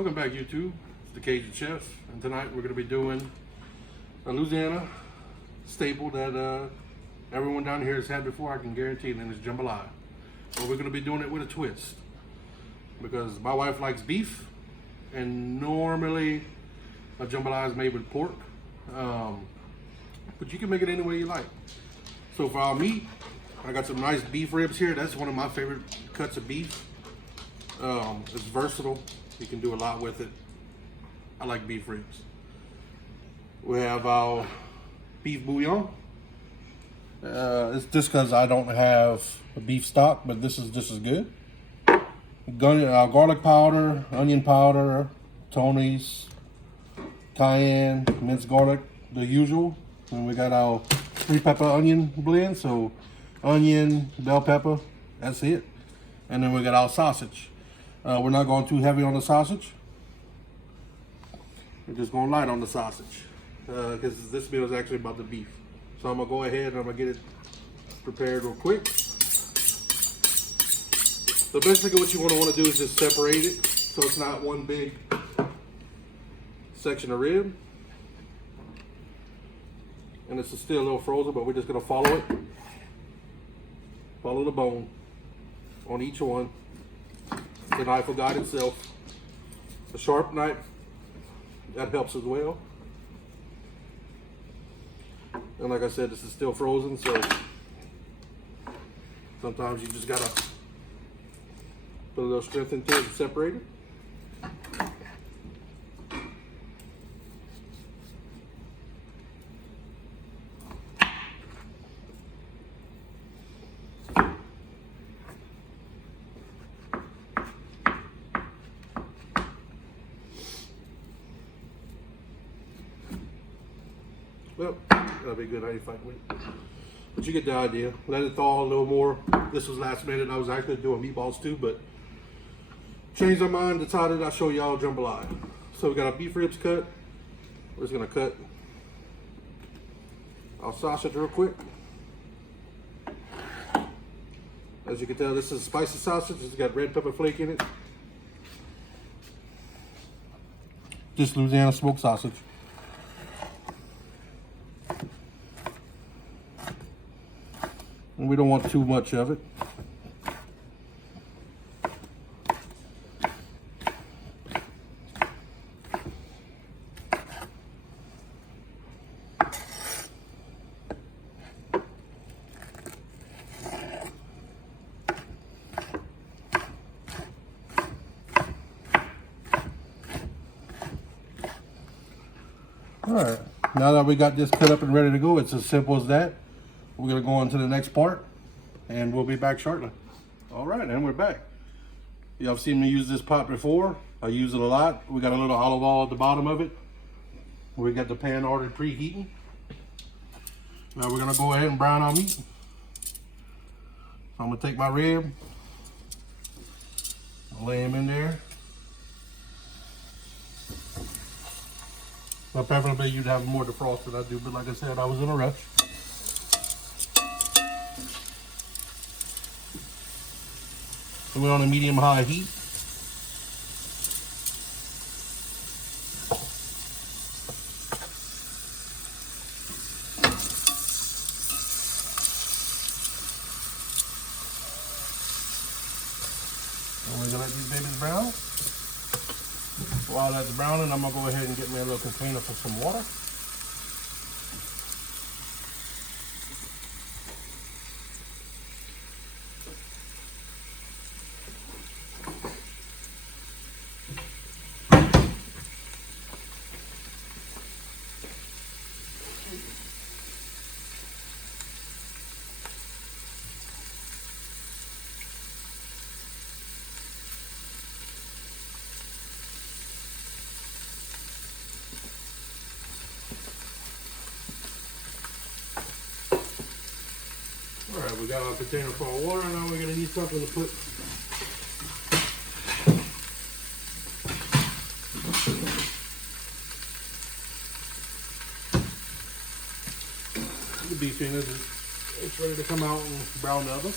Welcome back, YouTube. It's the Cajun Chef, and tonight we're going to be doing a Louisiana staple that everyone down here has had before, I can guarantee, and it's jambalaya. But we're going to be doing it with a twist because my wife likes beef, and normally a jambalaya is made with pork, but you can make it any way you like. So for our meat, I got some nice beef ribs here. That's one of my favorite cuts of beef. It's versatile. You can do a lot with it. I like beef ribs. We have our beef bouillon. It's just because I don't have a beef stock, but this is just as good. Garlic powder, onion powder, Tony's, cayenne, minced garlic, the usual. And we got our 3-pepper onion blend, so onion, bell pepper, that's it. And then we got our sausage. We're not going too heavy on the sausage. We're just going light on the sausage because this meal is actually about the beef. So I'm gonna go ahead and I'm gonna get it prepared real quick. So basically what you want to do is just separate it so it's not one big section of rib. And it's still a little frozen, but we're just gonna follow it. Follow the bone on each one. The knife will guide itself. A sharp knife, that helps as well. And like I said, this is still frozen, so sometimes you just gotta put a little strength into it and separate it. Well, that'll be good. How you fight with it? But you get the idea. Let it thaw a little more. This was last minute. I was actually doing meatballs too, but changed our mind. Decided I'll show y'all jambalaya. So we got our beef ribs cut. We're just gonna cut our sausage real quick. As you can tell, this is spicy sausage. It's got red pepper flake in it. Just Louisiana smoked sausage. And we don't want too much of it. All right, now that we got this cut up and ready to go, it's as simple as that. We're gonna go on to the next part and we'll be back shortly. All right, and we're back. Y'all have seen me use this pot before. I use it a lot. We got a little olive oil at the bottom of it. We got the pan already preheating. Now we're gonna go ahead and brown our meat. So I'm gonna take my rib, lay him in there. Now preferably you'd have more defrost than I do, but like I said, I was in a rush. So we're on a medium-high heat. And we're gonna let these babies brown. While that's browning, I'm gonna go ahead and get me a little container for some water. All right, we got our container full of water. Now we're gonna need something to put the beef in. It's ready to come out and brown the others.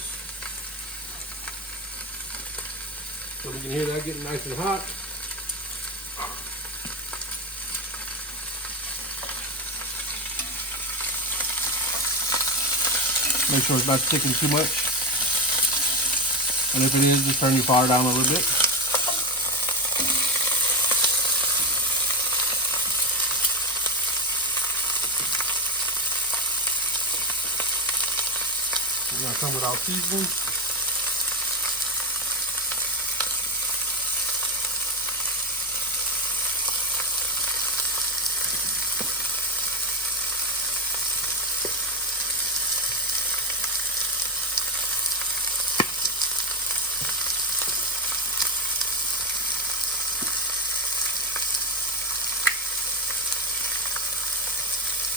So we can hear that getting nice and hot. Make sure it's not sticking too much. And if it is, just turn your fire down a little bit. We're gonna come with our seasoning.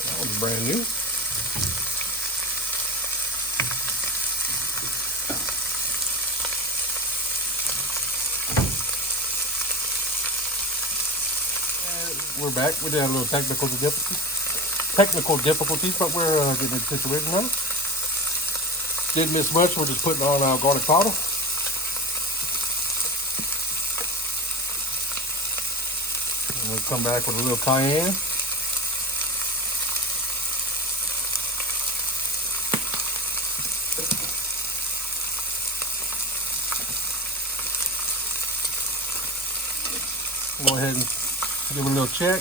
That was brand new. We're back. We did have a little technical difficulties, but we're getting it situated now. Didn't miss much. We're just putting on our garlic powder. And we'll come back with a little cayenne. Go ahead and give it a little check.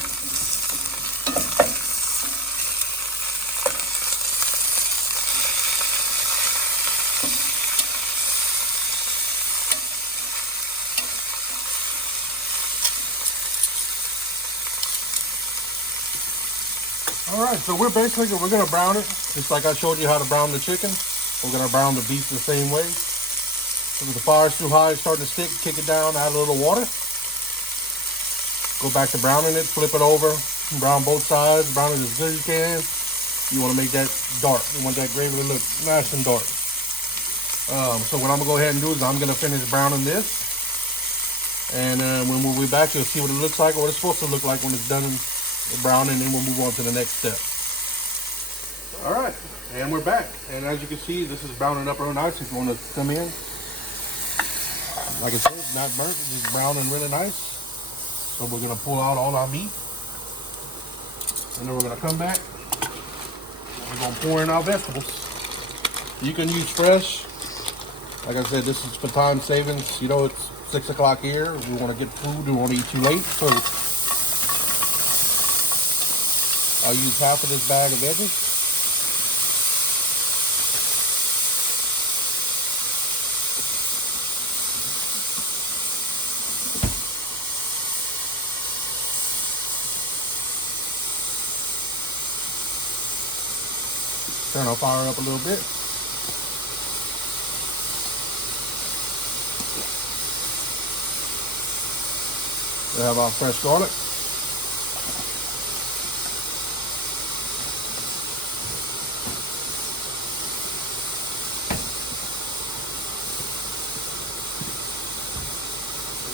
All right, so we're gonna brown it just like I showed you how to brown the chicken. We're gonna brown the beef the same way. If the fire's too high, it's starting to stick, kick it down, add a little water. Go back to browning it, flip it over, brown both sides, brown it as good as you can. You want to make that dark. You want that gravy to look nice and dark. So what I'm gonna go ahead and do is I'm gonna finish browning this, and when we'll be back, you'll see what it looks like, or what it's supposed to look like when it's done browning, and then we'll move on to the next step. All right, and we're back, and as you can see, this is browning up real nice. If you want to come in, like I said, not burnt, it's just browning really nice. So we're gonna pull out all our meat, and then we're gonna come back. We're gonna pour in our vegetables. You can use fresh. Like I said, this is for time savings. You know, it's 6 o'clock here. We want to get food. We want to eat too late, so I'll use half of this bag of veggies. Turn our fire up a little bit. We have our fresh garlic.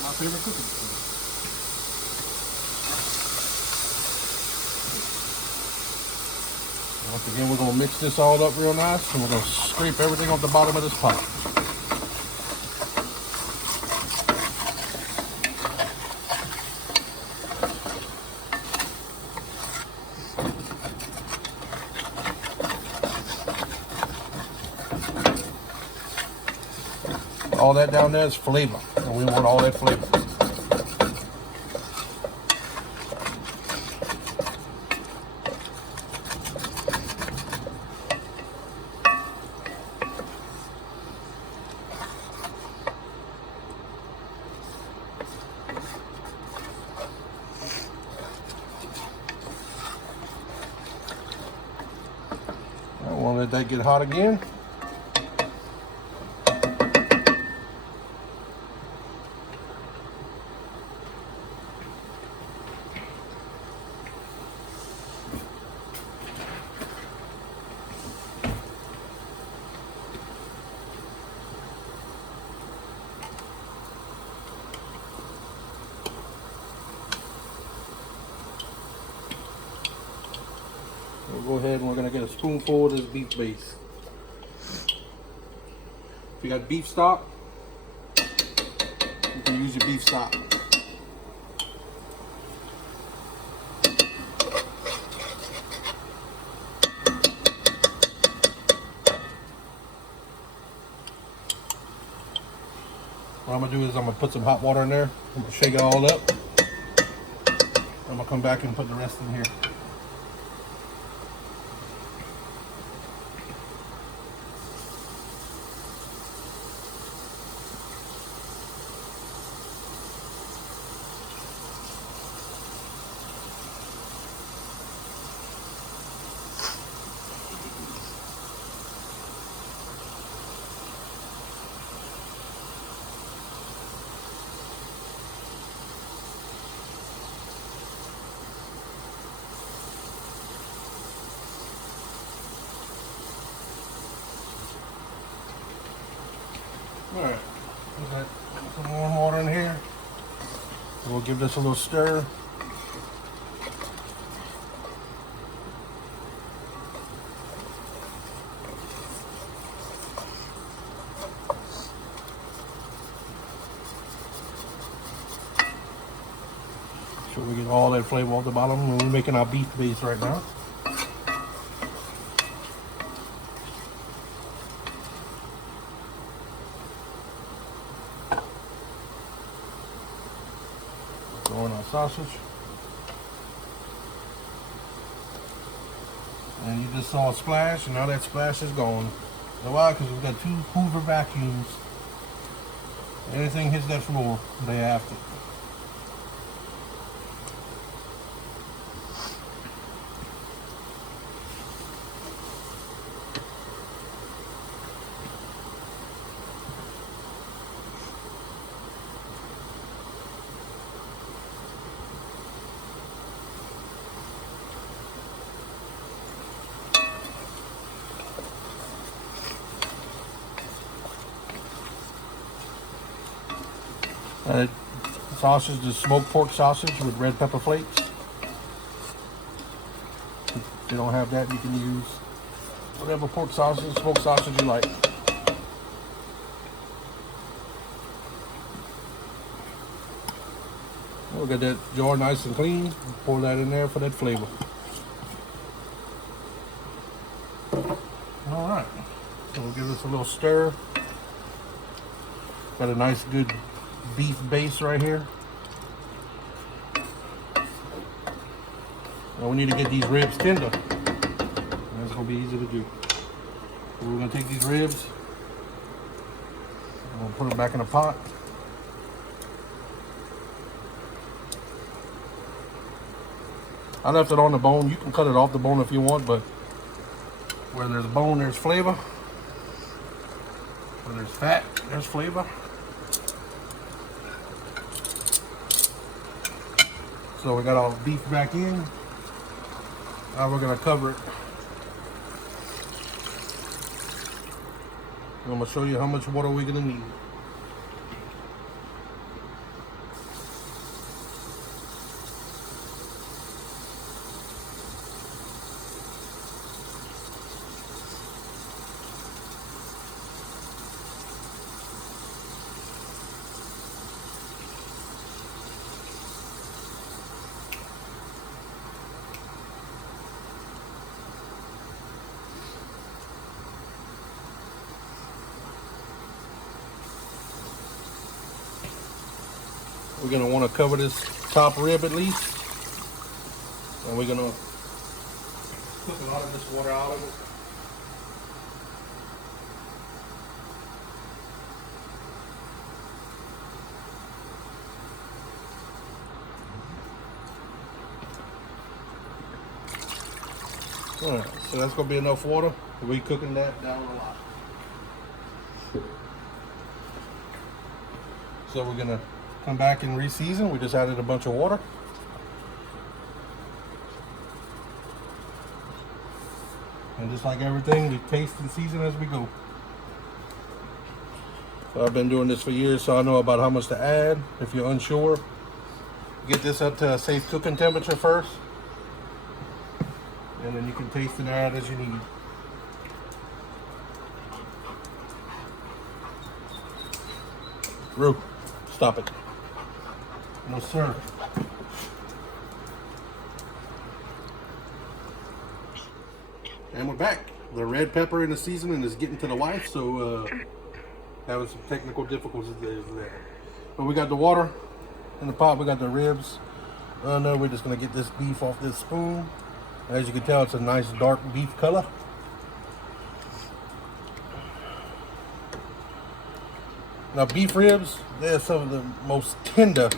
My favorite cooking. Once again, we're going to mix this all up real nice, and we're going to scrape everything off the bottom of this pot. All that down there is flavor, and we want all that flavor. I won't let that get hot again. We'll go ahead and we're going to get a spoonful of this beef base. If you got beef stock, you can use your beef stock. I'm gonna do is I'm gonna put some hot water in there. I'm gonna shake it all up. I'm gonna come back and put the rest in here. All right, put that, some warm water in here. We'll give this a little stir. So we get all that flavor off the bottom. We're making our beef base right now. Throw in our sausage. And you just saw a splash, and now that splash is gone. You know why? Because we've got 2 Hoover vacuums. Anything hits that floor, they have to. Sausage is smoked pork sausage with red pepper flakes. If you don't have that, you can use whatever pork sausage, smoked sausage you like. We'll get that jar nice and clean. Pour that in there for that flavor. All right, so we'll give this a little stir. Got a nice good beef base right here. Now we need to get these ribs tender. That's gonna be easy to do. So we're gonna take these ribs, I'm gonna put them back in a pot. I left it on the bone. You can cut it off the bone if you want, but where there's bone, there's flavor. Where there's fat, there's flavor. So we got our beef back in. Now we're gonna cover it. I'm gonna show you how much water we're gonna need. We're gonna want to cover this top rib at least, and we're gonna cook a lot of this water out of it. All right, so that's gonna be enough water. We're cooking that down a lot. So we're gonna come back and re-season. We just added a bunch of water. And just like everything, we taste and season as we go. So I've been doing this for years, so I know about how much to add. If you're unsure, get this up to a safe cooking temperature first. And then you can taste and add as you need. Rue, stop it. No, sir. And we're back. The red pepper in the seasoning is getting to the wife, so Having some technical difficulties there. But we got the water in the pot. We got the ribs. Now we're just gonna get this beef off this spoon. As you can tell, it's a nice dark beef color. Now beef ribs, they're some of the most tender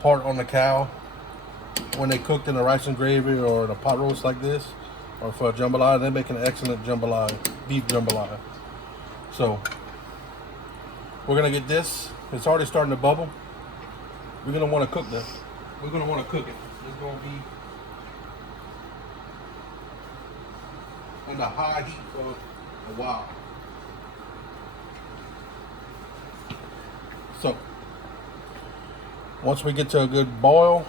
part on the cow when they cooked in a rice and gravy or in a pot roast like this, or for a jambalaya. They make an excellent jambalaya, beef jambalaya. So we're gonna get this. It's already starting to bubble. We're gonna want to cook this. We're gonna want to cook it. It's gonna be in the high heat for a while. So once we get to a good boil,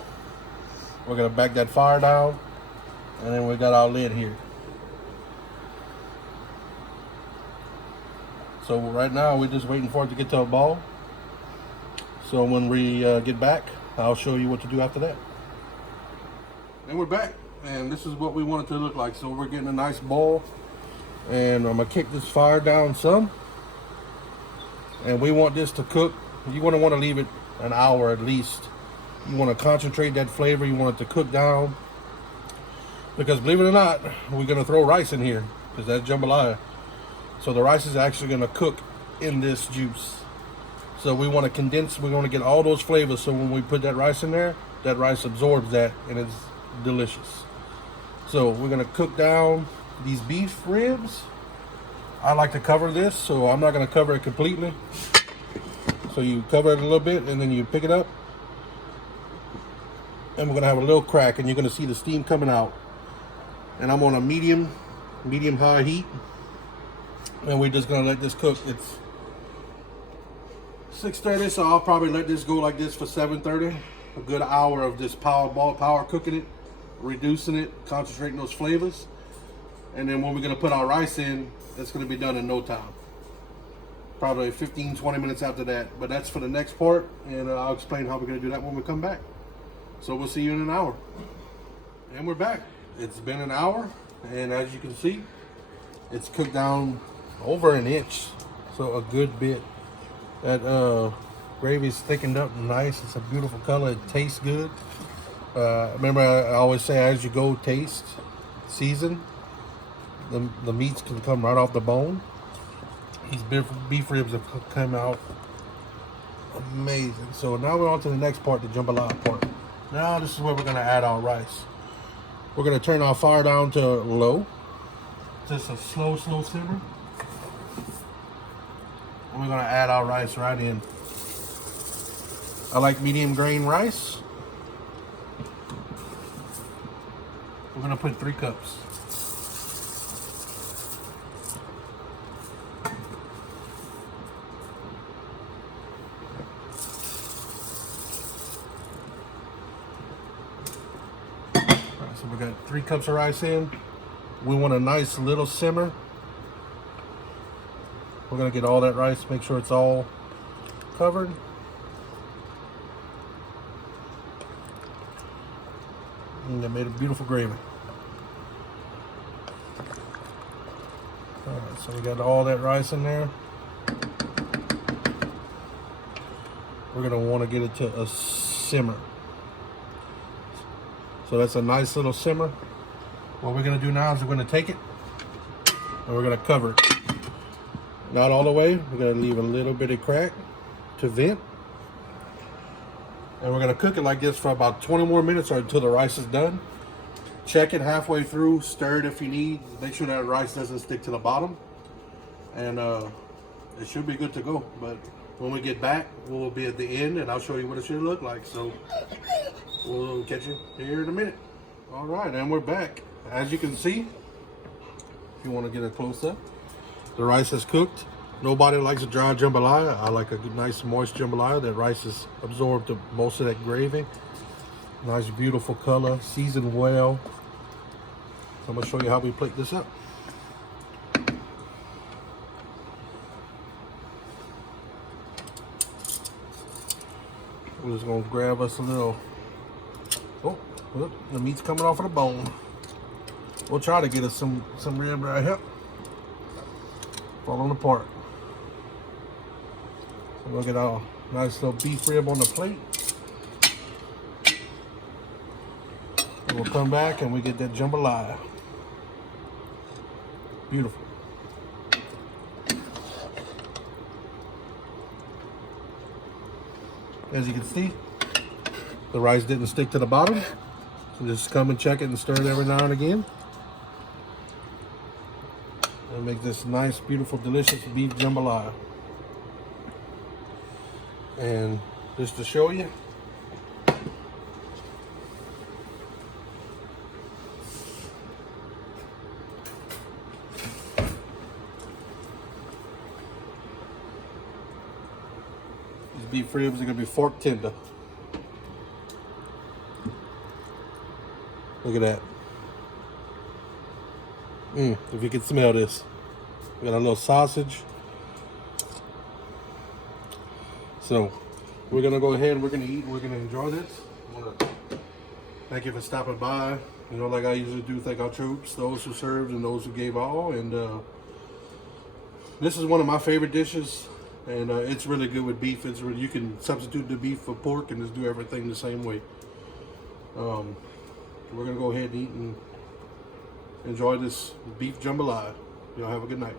we're gonna back that fire down, and then we got our lid here. So right now we're just waiting for it to get to a boil. So when we get back, I'll show you what to do after that. And we're back, and this is what we want it to look like. So we're getting a nice boil, and I'm gonna kick this fire down some, and we want this to cook. You want to leave it an hour at least. You want to concentrate that flavor. You want it to cook down, because believe it or not, we're gonna throw rice in here because that's jambalaya. So the rice is actually gonna cook in this juice. So we want to condense. We want to get all those flavors. So when we put that rice in there, that rice absorbs that, and it's delicious. So we're gonna cook down these beef ribs. I like to cover this, so I'm not gonna cover it completely. So you cover it a little bit, and then you pick it up, and we're gonna have a little crack, and you're gonna see the steam coming out. And I'm on a medium high heat, and we're just gonna let this cook. It's 6:30, so I'll probably let this go like this for 7:30. A good hour of this power cooking it, reducing it, concentrating those flavors. And then when we're gonna put our rice in, it's gonna be done in no time. Probably 15-20 minutes after that. But that's for the next part, and I'll explain how we're gonna do that when we come back. So we'll see you in an hour. And we're back. It's been an hour, and as you can see, it's cooked down over an inch, so a good bit. That gravy's thickened up nice. It's a beautiful color. It tastes good. Remember, I always say, as you go, taste, season. The meats can come right off the bone. These beef ribs have come out amazing. So now we're on to the next part, the jambalaya part. Now this is where we're gonna add our rice. We're gonna turn our fire down to low, just a slow simmer. And we're gonna add our rice right in. I like medium grain rice. We're gonna put 3 cups. So we got 3 cups of rice in. We want a nice little simmer. We're gonna get all that rice, make sure it's all covered. And they made a beautiful gravy. All right, so we got all that rice in there. We're gonna want to get it to a simmer. So that's a nice little simmer. What we're gonna do now is we're gonna take it and we're gonna cover it. Not all the way, we're gonna leave a little bit of crack to vent. And we're gonna cook it like this for about 20 more minutes or until the rice is done. Check it halfway through, stir it if you need. Make sure that rice doesn't stick to the bottom. And it should be good to go. But when we get back, we'll be at the end and I'll show you what it should look like. So we'll catch you here in a minute. All right, and we're back. As you can see, if you want to get a close up, the rice is cooked. Nobody likes a dry jambalaya. I like a good, nice, moist jambalaya. That rice has absorbed most of that gravy. Nice, beautiful color, seasoned well. I'm gonna show you how we plate this up. We're just gonna grab us a little. Oh, look, the meat's coming off of the bone. We'll try to get us some rib right here. Falling apart. Look at our nice little beef rib on the plate. And we'll come back and we get that jambalaya. Beautiful. As you can see, the rice didn't stick to the bottom. So just come and check it and stir it every now and again. And make this nice, beautiful, delicious beef jambalaya. And just to show you, these beef ribs are going to be fork tender. Look at that. If you can smell this. We got a little sausage. So we're gonna go ahead and we're gonna eat and we're gonna enjoy this. I wanna thank you for stopping by. You know, like I usually do, thank our troops, those who served and those who gave all. And this is one of my favorite dishes, and it's really good with beef. It's really, you can substitute the beef for pork and just do everything the same way. We're gonna go ahead and eat and enjoy this beef jambalaya. Y'all have a good night.